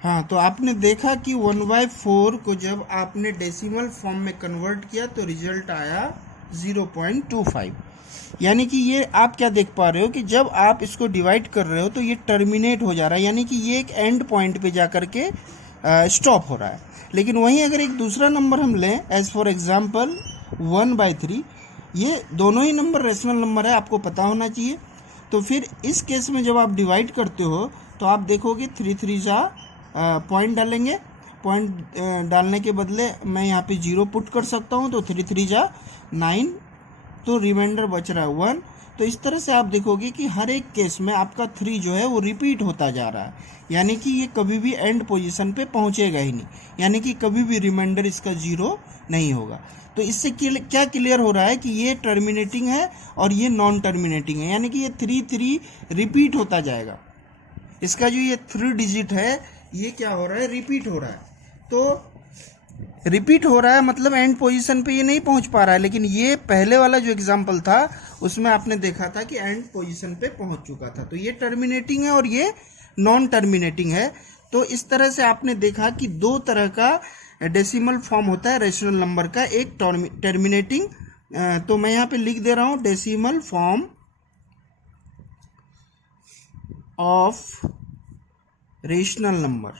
हाँ, तो आपने देखा कि 1/4 को जब आपने डेसिमल फॉर्म में कन्वर्ट किया तो रिजल्ट आया 0.25। यानी कि ये आप क्या देख पा रहे हो कि जब आप इसको डिवाइड कर रहे हो तो ये टर्मिनेट हो जा रहा है, यानी कि ये एक एंड पॉइंट पे जा कर के स्टॉप हो रहा है। लेकिन वहीं अगर एक दूसरा नंबर हम लें, एज फॉर एग्जाम्पल 1/3, ये दोनों ही नंबर रेशनल नंबर है, आपको पता होना चाहिए। तो फिर इस केस में जब आप डिवाइड करते हो तो आप देखोगे 3 3 जा पॉइंट डालेंगे, पॉइंट डालने के बदले मैं यहाँ पे 0 पुट कर सकता हूँ, तो 3 3 जा 9, तो रिमाइंडर बच रहा है 1। तो इस तरह से आप देखोगे कि हर एक केस में आपका 3 जो है वो रिपीट होता जा रहा है, यानी कि ये कभी भी एंड पोजीशन पे पहुंचेगा ही नहीं, यानी कि कभी भी रिमाइंडर इसका 0 नहीं होगा। तो इससे क्या क्लियर हो रहा है कि ये टर्मिनेटिंग है और ये नॉन टर्मिनेटिंग है, यानी कि ये 3 3 रिपीट होता जाएगा। इसका जो ये 3 डिजिट है ये क्या हो रहा है, रिपीट हो रहा है। तो रिपीट हो रहा है मतलब एंड पोजीशन पे ये नहीं पहुंच पा रहा है, लेकिन ये पहले वाला जो एग्जांपल था उसमें आपने देखा था कि एंड पोजीशन पे पहुंच चुका था। तो ये टर्मिनेटिंग है और ये नॉन टर्मिनेटिंग है। तो इस तरह से आपने देखा कि दो तरह का डेसिमल फॉर्म होता है रेशनल नंबर का, एक टर्मिनेटिंग, तो मैं यहाँ पे लिख दे रहा हूँ decimal form of rational number.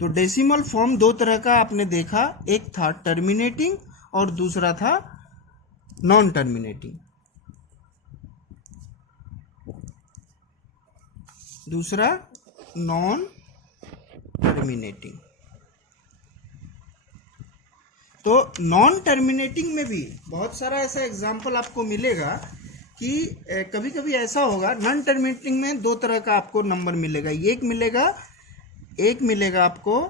तो डेसिमल फॉर्म दो तरह का आपने देखा, एक था टर्मिनेटिंग और दूसरा था नॉन टर्मिनेटिंग। दूसरा नॉन टर्मिनेटिंग। तो नॉन टर्मिनेटिंग में भी बहुत सारा ऐसा एग्जाम्पल आपको मिलेगा कि कभी कभी ऐसा होगा, नॉन टर्मिनेटिंग में दो तरह का आपको नंबर मिलेगा, एक मिलेगा आपको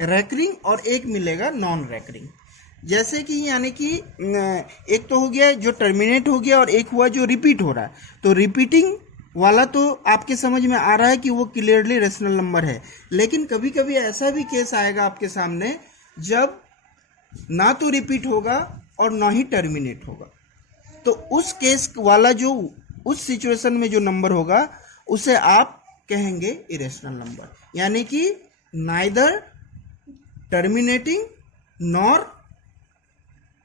रैकरिंग और एक मिलेगा नॉन रैकरिंग। जैसे कि यानी कि एक तो हो गया जो टर्मिनेट हो गया और एक हुआ जो रिपीट हो रहा है। तो रिपीटिंग वाला तो आपके समझ में आ रहा है कि वो क्लियरली रेशनल नंबर है, लेकिन कभी कभी ऐसा भी केस आएगा आपके सामने जब ना तो रिपीट होगा और ना ही टर्मिनेट होगा। तो उस केस वाला जो उस सिचुएशन में जो नंबर होगा उसे आप कहेंगे इरेशनल नंबर, यानी कि neither terminating nor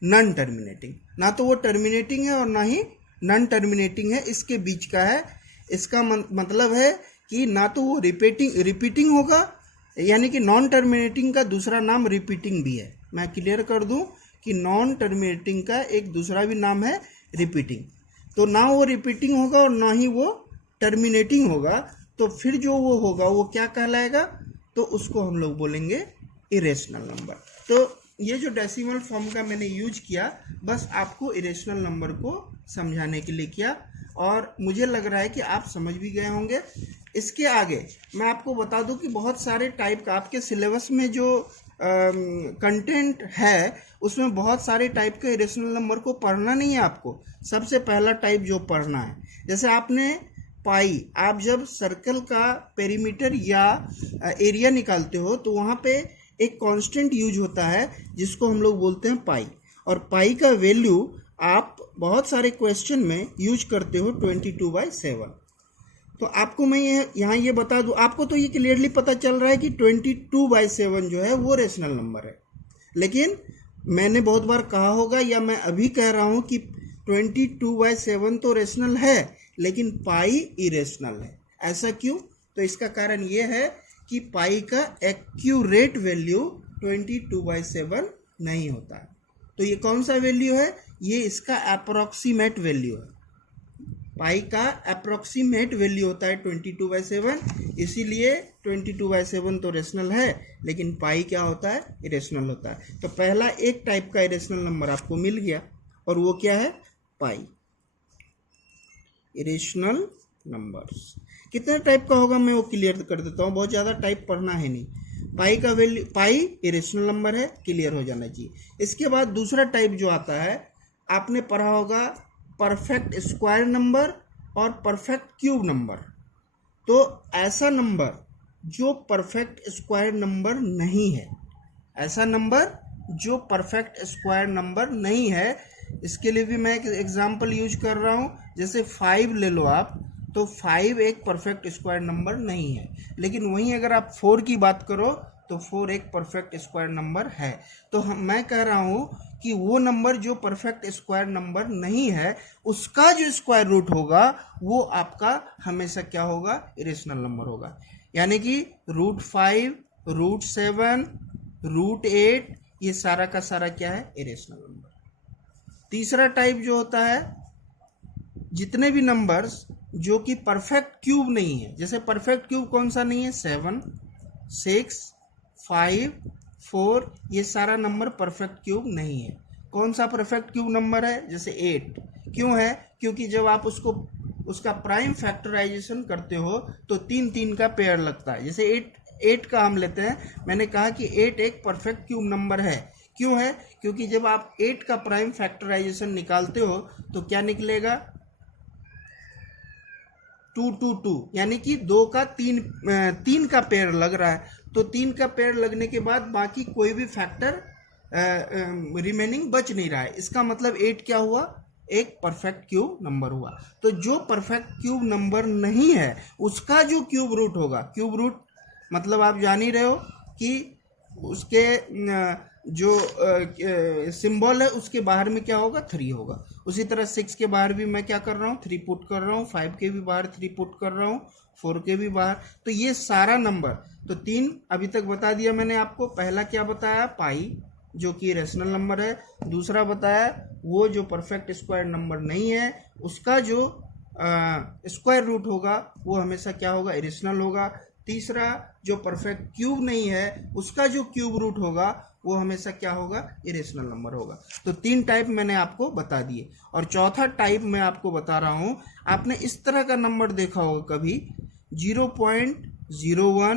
non terminating. ना तो वो टर्मिनेटिंग है और ना ही नॉन टर्मिनेटिंग है, इसके बीच का है। इसका मतलब है कि ना तो वो रिपीटिंग होगा, यानी कि नॉन टर्मिनेटिंग का दूसरा नाम रिपीटिंग भी है। मैं क्लियर कर दूं कि नॉन टर्मिनेटिंग का एक दूसरा भी नाम है रिपीटिंग। तो ना वो रिपीटिंग होगा और ना ही वो टर्मिनेटिंग होगा, तो फिर जो वो होगा वो क्या कहलाएगा, तो उसको हम लोग बोलेंगे इरेशनल नंबर। तो ये जो डेसिमल फॉर्म का मैंने यूज किया बस आपको इरेशनल नंबर को समझाने के लिए किया, और मुझे लग रहा है कि आप समझ भी गए होंगे। इसके आगे मैं आपको बता दूं कि बहुत सारे टाइप का आपके सिलेबस में जो कंटेंट है उसमें बहुत सारे टाइप के इरेशनल नंबर को पढ़ना नहीं है आपको। सबसे पहला टाइप जो पढ़ना है, जैसे आपने पाई, आप जब सर्कल का पेरीमीटर या एरिया निकालते हो तो वहाँ पे एक कांस्टेंट यूज होता है जिसको हम लोग बोलते हैं पाई, और पाई का वैल्यू आप बहुत सारे क्वेश्चन में यूज करते हो 22/7। तो आपको मैं यहाँ ये बता दूँ, आपको तो ये क्लियरली पता चल रहा है कि 22/7 जो है वो रेशनल नंबर है, लेकिन मैंने बहुत बार कहा होगा या मैं अभी कह रहा हूँ कि 22/7 तो रेशनल है लेकिन पाई इरेशनल है। ऐसा क्यों? तो इसका कारण ये है कि पाई का एक्यूरेट वैल्यू 22/7 नहीं होता है। तो ये कौन सा वैल्यू है? ये इसका अप्रोक्सीमेट वैल्यू है। पाई का अप्रोक्सीमेट वैल्यू होता है 22/7, इसीलिए 22/7 तो रेशनल है, लेकिन पाई क्या होता है? इरेशनल होता है। तो पहला एक टाइप का इरेशनल नंबर आपको मिल गया, और वो क्या है? पाई। इरेशनल नंबर्स कितने टाइप का होगा मैं वो क्लियर कर देता हूँ, बहुत ज़्यादा टाइप पढ़ना है नहीं। पाई का वैल्यू, पाई इरेशनल नंबर है, क्लियर हो जाना चाहिए। इसके बाद दूसरा टाइप जो आता है, आपने पढ़ा होगा परफेक्ट स्क्वायर नंबर और परफेक्ट क्यूब नंबर। तो ऐसा नंबर जो परफेक्ट स्क्वायर नंबर नहीं है, ऐसा नंबर जो परफेक्ट स्क्वायर नंबर नहीं है, इसके लिए भी मैं एक एग्जांपल यूज कर रहा हूँ। जैसे 5 ले लो आप, तो 5 एक परफेक्ट स्क्वायर नंबर नहीं है, लेकिन वहीं अगर आप 4 की बात करो तो 4 एक परफेक्ट स्क्वायर नंबर है। तो मैं कह रहा हूँ कि वो नंबर जो परफेक्ट स्क्वायर नंबर नहीं है, उसका जो स्क्वायर रूट होगा वो आपका हमेशा क्या होगा, इरेशनल नंबर होगा। यानी कि √5, √7, √8 ये सारा का सारा क्या है, इरेशनल नंबर। तीसरा टाइप जो होता है, जितने भी नंबर्स जो कि परफेक्ट क्यूब नहीं है, जैसे परफेक्ट क्यूब कौन सा नहीं है, 7, 6, 5, 4, ये सारा नंबर परफेक्ट क्यूब नहीं है। कौन सा परफेक्ट क्यूब नंबर है, जैसे 8। क्यों है, क्योंकि जब आप उसका प्राइम फैक्टराइजेशन करते हो तो 3 का पेयर लगता है। जैसे 8 का हम लेते हैं, मैंने कहा कि 8 एक परफेक्ट क्यूब नंबर है। क्यों है, क्योंकि जब आप 8 का प्राइम फैक्टराइजेशन निकालते हो तो क्या निकलेगा, 2, 2, 2, यानी कि 2 का 3 का पेयर लग रहा है। तो 3 का पेयर लगने के बाद बाकी कोई भी फैक्टर रिमेनिंग बच नहीं रहा है। इसका मतलब 8 क्या हुआ, एक परफेक्ट क्यूब नंबर हुआ। तो जो परफेक्ट क्यूब नंबर नहीं है उसका जो क्यूब रूट होगा, क्यूब रूट मतलब आप जान ही रहे हो कि उसके जो सिंबल है उसके बाहर में क्या होगा, 3 होगा। उसी तरह 6 के बाहर भी मैं क्या कर रहा हूँ, 3 पुट कर रहा हूँ, 5 के भी बाहर 3 पुट कर रहा हूँ, 4 के भी बाहर। तो ये सारा नंबर, तो 3 अभी तक बता दिया मैंने आपको। पहला क्या बताया, पाई, जो कि रेशनल नंबर है। दूसरा बताया वो जो परफेक्ट स्क्वायर नंबर नहीं है उसका जो स्क्वायर रूट होगा वो हमेशा क्या होगा, इरेशनल होगा। तीसरा जो परफेक्ट क्यूब नहीं है उसका जो क्यूब रूट होगा वो हमेशा क्या होगा, इरेशनल नंबर होगा। तो 3 टाइप मैंने आपको बता दिए। और चौथा टाइप मैं आपको बता रहा हूँ, आपने इस तरह का नंबर देखा होगा कभी, 0.01,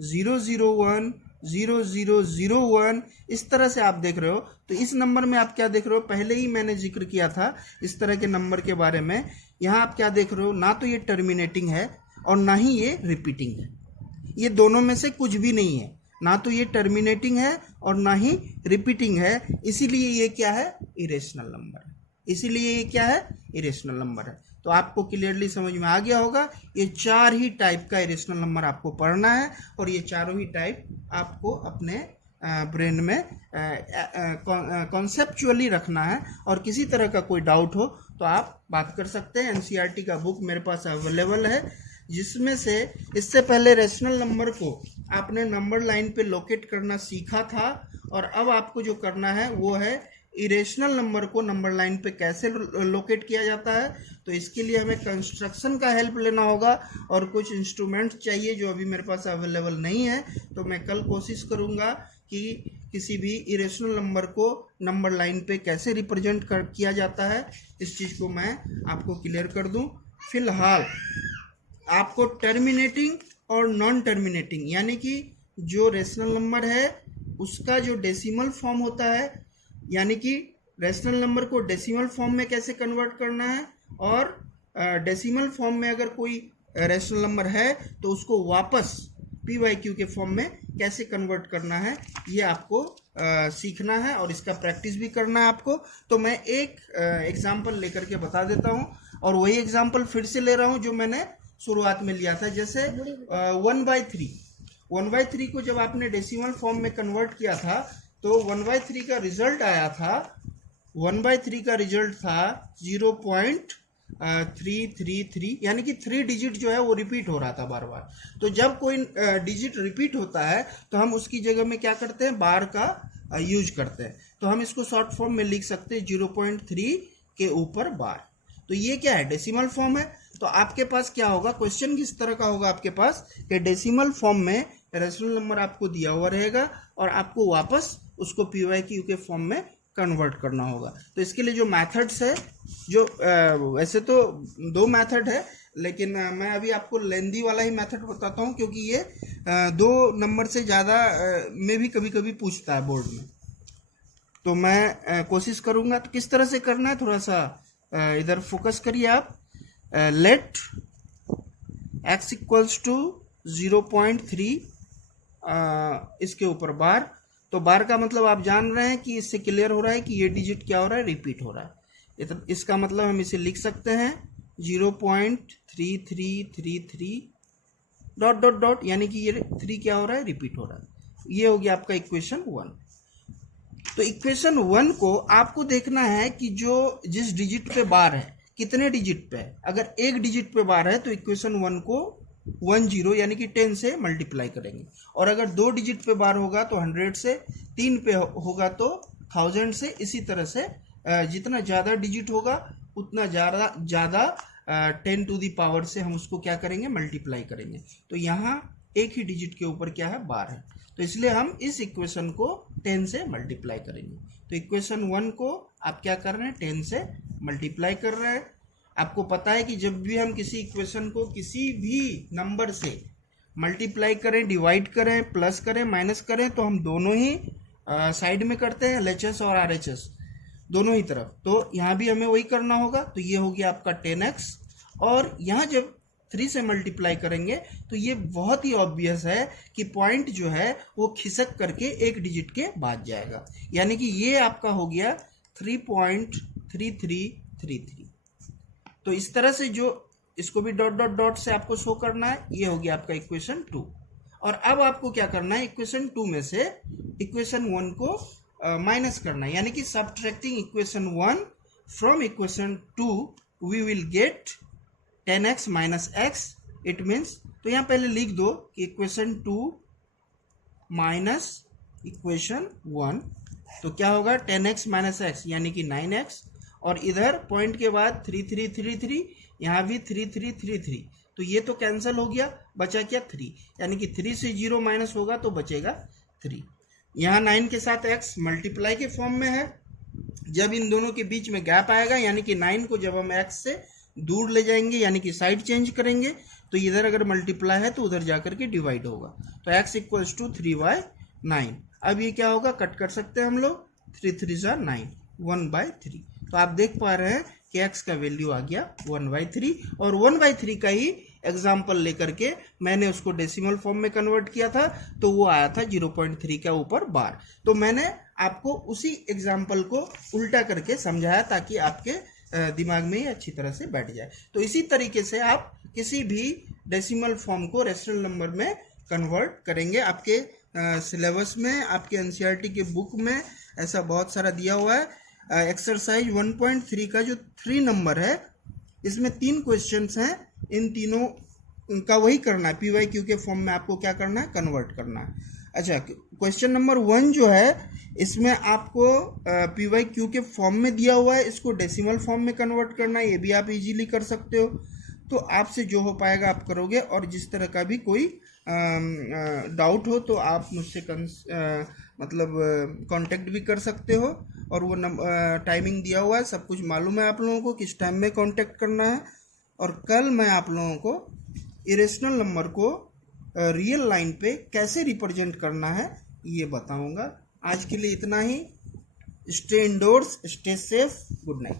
001, 0001, इस तरह से आप देख रहे हो। तो इस नंबर में आप क्या देख रहे हो, पहले ही मैंने जिक्र किया था इस तरह के नंबर के बारे में। यहाँ आप क्या देख रहे हो, ना तो ये टर्मिनेटिंग है और ना ही ये रिपीटिंग है। ये दोनों में से कुछ भी नहीं है, ना तो ये टर्मिनेटिंग है और ना ही रिपीटिंग है। इसीलिए ये क्या है, इरेशनल नंबर है। इसीलिए ये क्या है, इरेशनल नंबर है। तो आपको क्लियरली समझ में आ गया होगा, ये 4 ही टाइप का इरेशनल नंबर आपको पढ़ना है और ये चारों ही टाइप आपको अपने ब्रेन में कॉन्सेप्चुअली रखना है। और किसी तरह का कोई डाउट हो तो आप बात कर सकते हैं। एनसीईआरटी का बुक मेरे पास अवेलेबल है, जिसमें से इससे पहले रेशनल नंबर को आपने नंबर लाइन पे लोकेट करना सीखा था, और अब आपको जो करना है वो है इरेशनल नंबर को नंबर लाइन पे कैसे लोकेट किया जाता है। तो इसके लिए हमें कंस्ट्रक्शन का हेल्प लेना होगा और कुछ इंस्ट्रूमेंट चाहिए जो अभी मेरे पास अवेलेबल नहीं है। तो मैं कल कोशिश करूँगा कि किसी भी इरेशनल नंबर को नंबर लाइन पे कैसे रिप्रेजेंट किया जाता है, इस चीज़ को मैं आपको क्लियर कर दूँ। फिलहाल आपको टर्मिनेटिंग और नॉन टर्मिनेटिंग, यानी कि जो रेशनल नंबर है उसका जो डेसिमल फॉर्म होता है, यानी कि रेशनल नंबर को डेसिमल फॉर्म में कैसे कन्वर्ट करना है, और डेसिमल फॉर्म में अगर कोई रेशनल नंबर है तो उसको वापस p/q के फॉर्म में कैसे कन्वर्ट करना है, ये आपको सीखना है और इसका प्रैक्टिस भी करना है आपको। तो मैं एक एग्जाम्पल लेकर के बता देता हूँ, और वही एग्जाम्पल फिर से ले रहा हूँ जो मैंने शुरुआत में लिया था। जैसे 1/3 को जब आपने डेसिमल फॉर्म में कन्वर्ट किया था तो 1/3 का रिजल्ट आया था, 1/3 का रिजल्ट था 0.333, यानी कि 3 डिजिट जो है वो रिपीट हो रहा था बार बार। तो जब कोई डिजिट रिपीट होता है तो हम उसकी जगह में क्या करते हैं, बार का यूज करते हैं। तो हम इसको शॉर्ट फॉर्म में लिख सकते हैं 0.3 के ऊपर बार। तो ये क्या है, डेसिमल फॉर्म है। तो आपके पास क्या होगा, क्वेश्चन किस तरह का होगा आपके पास कि डेसिमल फॉर्म में रेशनल नंबर आपको दिया हुआ रहेगा और आपको वापस उसको p/q के फॉर्म में कन्वर्ट करना होगा। तो इसके लिए जो मेथड्स है, जो वैसे तो 2 मेथड है, लेकिन मैं अभी आपको लेंदी वाला ही मेथड बताता हूँ, क्योंकि ये 2 नंबर से ज़्यादा में भी कभी कभी पूछता है बोर्ड में। तो मैं कोशिश करूँगा। तो किस तरह से करना है, थोड़ा सा इधर फोकस करिए आप। लेट x = 0.3 इसके ऊपर बार, तो बार का मतलब आप जान रहे हैं कि इससे क्लियर हो रहा है कि ये डिजिट क्या हो रहा है, रिपीट हो रहा है। इसका मतलब हम इसे लिख सकते हैं 0.3333 डॉट डॉट डॉट, यानी कि ये 3 क्या हो रहा है, रिपीट हो रहा है। ये हो गया आपका इक्वेशन 1। तो इक्वेशन 1 को आपको देखना है कि जो जिस डिजिट पे बार है कितने डिजिट पे है। अगर एक डिजिट पे बार है तो इक्वेशन 1 को 10 यानी कि 10 से मल्टीप्लाई करेंगे, और अगर 2 डिजिट पे बार होगा तो 100 से, 3 पे होगा तो 1000 से। इसी तरह से जितना ज़्यादा डिजिट होगा उतना ज़्यादा 10 टू दी पावर से हम उसको क्या करेंगे, मल्टीप्लाई करेंगे। तो यहाँ एक ही डिजिट के ऊपर क्या है, बार है, तो इसलिए हम इस इक्वेशन को 10 से मल्टीप्लाई करेंगे। तो इक्वेशन 1 को आप क्या कर रहे हैं, 10 से मल्टीप्लाई कर रहे हैं। आपको पता है कि जब भी हम किसी इक्वेशन को किसी भी नंबर से मल्टीप्लाई करें, डिवाइड करें, प्लस करें, माइनस करें, तो हम दोनों ही साइड में करते हैं, LHS और RHS दोनों ही तरफ। तो यहाँ भी हमें वही करना होगा। तो ये हो गया आपका 10x, और यहाँ जब 3 से मल्टीप्लाई करेंगे तो ये बहुत ही ऑब्वियस है कि पॉइंट जो है वो खिसक करके एक डिजिट के बाद जाएगा, यानी कि ये आपका हो गया 3.3333। तो इस तरह से जो इसको भी डॉट डॉट डॉट से आपको शो करना है, ये हो गया आपका इक्वेशन 2। और अब आपको क्या करना है, इक्वेशन 2 में से इक्वेशन 1 को माइनस करना है, यानी कि subtracting equation 1 from equation 2 we will get 10x minus x। It means, तो यहाँ पहले लिख दो कि इक्वेशन 2 माइनस इक्वेशन 1, तो क्या होगा 10x माइनस x यानी कि 9x, और इधर पॉइंट के बाद 3333, यहाँ भी 3333, तो ये तो कैंसिल हो गया, बचा क्या 3, यानी कि 3 से 0 माइनस होगा तो बचेगा 3। यहाँ 9 के साथ x मल्टीप्लाई के फॉर्म में है। जब इन दोनों के बीच में गैप आएगा, यानी कि 9 को जब हम x से दूर ले जाएंगे, यानी कि साइड चेंज करेंगे, तो इधर अगर मल्टीप्लाई है तो उधर जाकर के डिवाइड होगा। तो x इक्वल्स टू 3/9। अब ये क्या होगा, कट कर सकते हैं हम लोग, 3 3 9, 1/3। तो आप देख पा रहे हैं कि x का वैल्यू आ गया 1/3, और 1/3 का ही एग्जाम्पल लेकर के मैंने उसको डेसिमल फॉर्म में कन्वर्ट किया था, तो वो आया था 0.3 का ऊपर बार। तो मैंने आपको उसी एग्जाम्पल को उल्टा करके समझाया ताकि आपके दिमाग में ही अच्छी तरह से बैठ जाए। तो इसी तरीके से आप किसी भी डेसिमल फॉर्म को रेशनल नंबर में कन्वर्ट करेंगे। आपके सिलेबस में, आपके एनसीईआरटी के बुक में ऐसा बहुत सारा दिया हुआ है। एक्सरसाइज 1.3 का जो 3 नंबर है, इसमें 3 क्वेश्चंस हैं, इन तीनों का वही करना है, PYQ के फॉर्म में आपको क्या करना है, कन्वर्ट करना है। अच्छा, क्वेश्चन नंबर 1 जो है, इसमें आपको PYQ के फॉर्म में दिया हुआ है, इसको डेसिमल फॉर्म में कन्वर्ट करना है। ये भी आप इजीली कर सकते हो। तो आपसे जो हो पाएगा आप करोगे, और जिस तरह का भी कोई डाउट हो तो आप मुझसे कांटेक्ट भी कर सकते हो, और वो टाइमिंग दिया हुआ है, सब कुछ मालूम है आप लोगों को किस टाइम में कांटेक्ट करना है। और कल मैं आप लोगों को इरेशनल नंबर को रियल लाइन पे कैसे रिप्रेजेंट करना है ये बताऊंगा। आज के लिए इतना ही। Stay indoors, stay safe, good night.